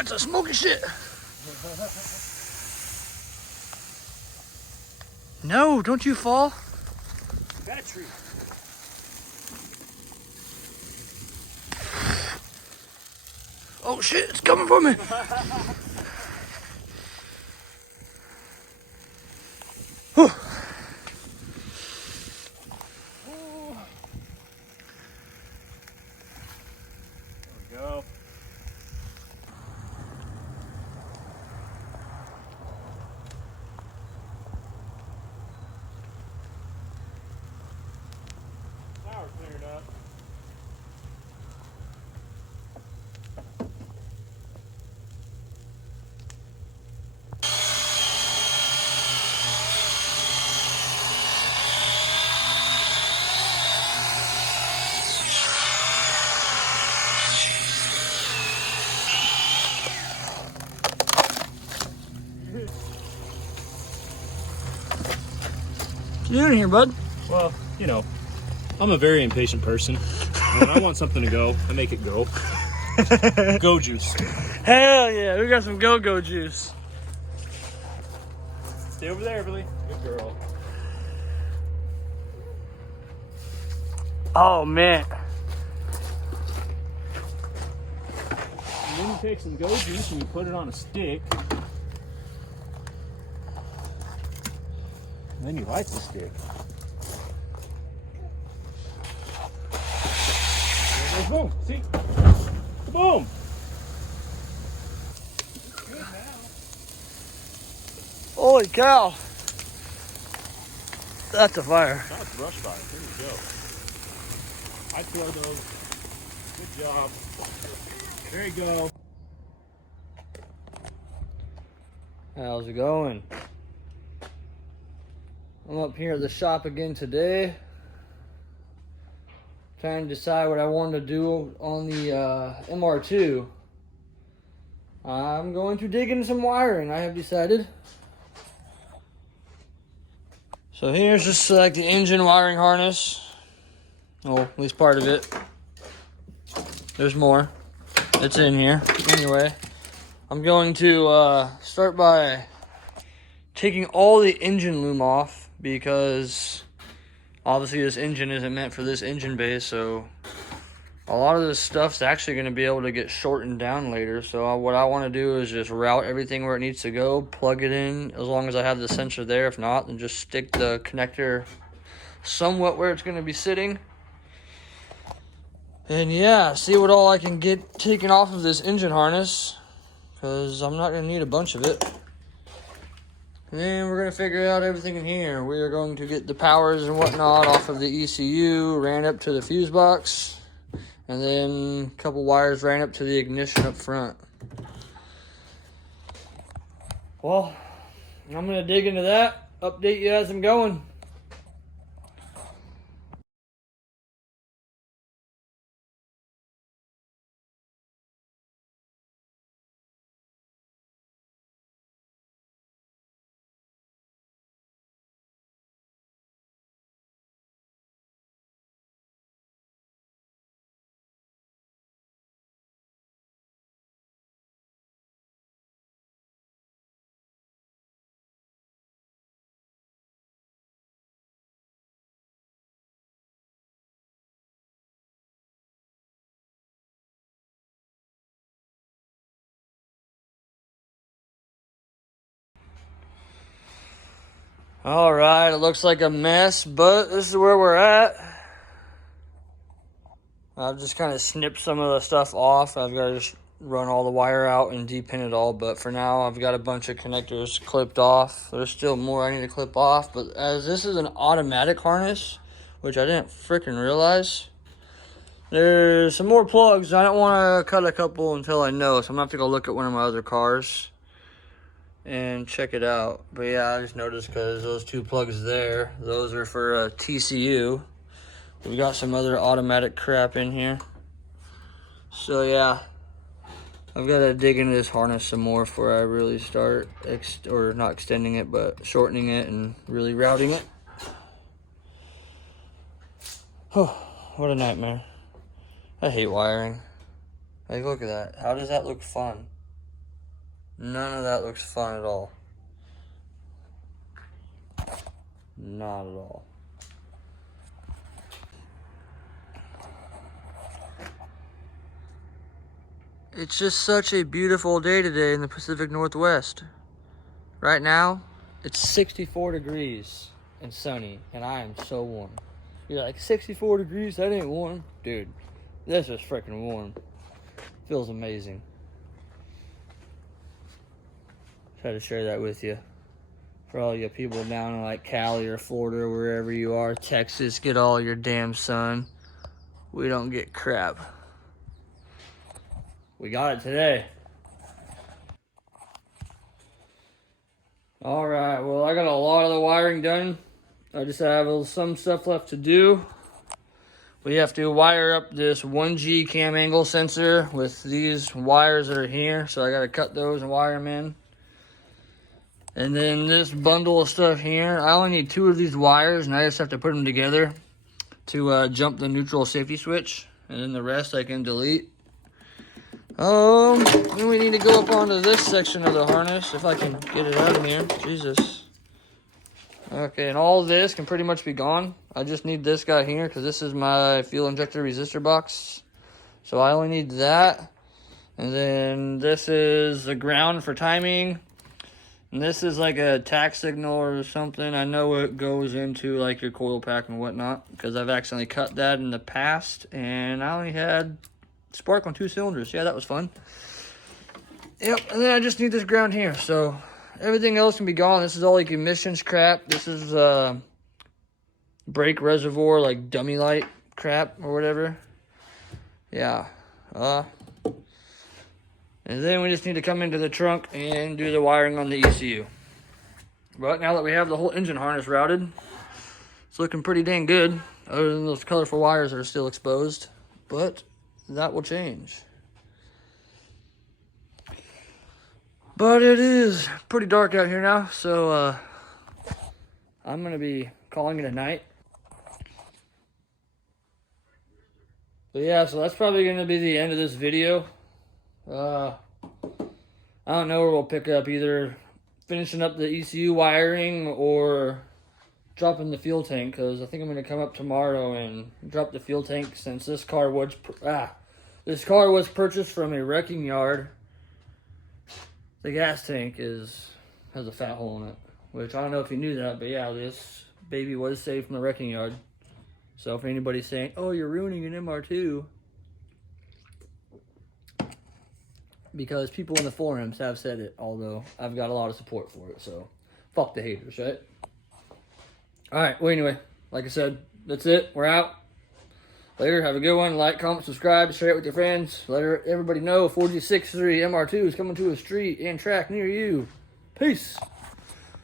that's a smoky shit. No, don't you fall. Battery. Oh shit, it's coming for me. Whew. There we go. Now we're cleared up. What you doing here, bud? Well, you know, I'm a very impatient person. And when I want something to go, I make it go. Go juice. Hell yeah, we got some go-go juice. Stay over there, Everly. Good girl. Oh man. And then you take some go juice and you put it on a stick. And then you light the stick. There goes boom. See? Boom! Good now. Holy cow. That's a fire. That's brush fire. There you go. I throw those. Good job. There you go. How's it going? I'm up here at the shop again today. Trying to decide what I want to do on the MR2. I'm going to dig in some wiring, I have decided. So here's just like the engine wiring harness. Oh, at least part of it. There's more. It's in here. Anyway, I'm going to start by taking all the engine loom off because obviously this engine isn't meant for this engine base, so a lot of this stuff's actually going to be able to get shortened down later. So what I want to do is just route everything where it needs to go, plug it in as long as I have the sensor there. If not, then just stick the connector somewhat where it's going to be sitting. And yeah, see what all I can get taken off of this engine harness, because I'm not going to need a bunch of it. And then we're going to figure out everything in here. We are going to get the powers and whatnot off of the ECU, ran up to the fuse box, and then a couple wires ran up to the ignition up front. Well, I'm going to dig into that, update you as I'm going. All right, it looks like a mess, but this is where we're at. I've just kind of snipped some of the stuff off. I've got to just run all the wire out and depin it all, but for now I've got a bunch of connectors clipped off. There's still more I need to clip off, but as this is an automatic harness, which I didn't freaking realize, there's some more plugs. I don't want to cut a couple until I know, so I'm going to have to go look at one of my other cars and check it out. But yeah, I just noticed because those two plugs there, those are for TCU. We've got some other automatic crap in here. So yeah, I've got to dig into this harness some more before I really start, or not extending it, but shortening it and really routing it. Oh, what a nightmare. I hate wiring. Like, look at that. How does that look fun? None of that looks fun at all. Not at all. It's just such a beautiful day today in the Pacific Northwest. Right now, it's 64 degrees and sunny, and I am so warm. You're like, 64 degrees? That ain't warm. Dude, this is freaking warm. Feels amazing. Try to share that with you. For all you people down in like Cali or Florida or wherever you are, Texas, get all your damn sun. We don't get crap. We got it today. All right, well, I got a lot of the wiring done. I just have some stuff left to do. We have to wire up this 1G cam angle sensor with these wires that are here. So I got to cut those and wire them in. And then this bundle of stuff here, I only need 2 of these wires, and I just have to put them together to jump the neutral safety switch. And then the rest I can delete. Then we need to go up onto this section of the harness, if I can get it out of here. Jesus. Okay, and all this can pretty much be gone. I just need this guy here, because this is my fuel injector resistor box. So I only need that. And then this is the ground for timing. And this is like a tack signal or something. I know it goes into like your coil pack and whatnot, because I've accidentally cut that in the past, and I only had spark on 2 cylinders. Yeah, that was fun. Yep, and then I just need this ground here. So everything else can be gone. This is all like emissions crap. This is brake reservoir, like dummy light crap or whatever. Yeah. And then we just need to come into the trunk and do the wiring on the ECU. But now that we have the whole engine harness routed, it's looking pretty dang good, other than those colorful wires that are still exposed. But that will change. But it is pretty dark out here now, so I'm going to be calling it a night. But yeah, so that's probably going to be the end of this video. I don't know where we'll pick up, either finishing up the ECU wiring or dropping the fuel tank, because I think I'm going to come up tomorrow and drop the fuel tank, since this car was purchased from a wrecking yard. The gas tank has a fat hole in it, which I don't know if you knew that, but yeah, this baby was saved from the wrecking yard. So if anybody's saying, oh, you're ruining an MR2, because people in the forums have said it, although I've got a lot of support for it, so fuck the haters, right? Alright, well anyway, like I said, that's it, we're out. Later, have a good one, like, comment, subscribe, share it with your friends, let everybody know 4063 MR2 is coming to a street and track near you. Peace!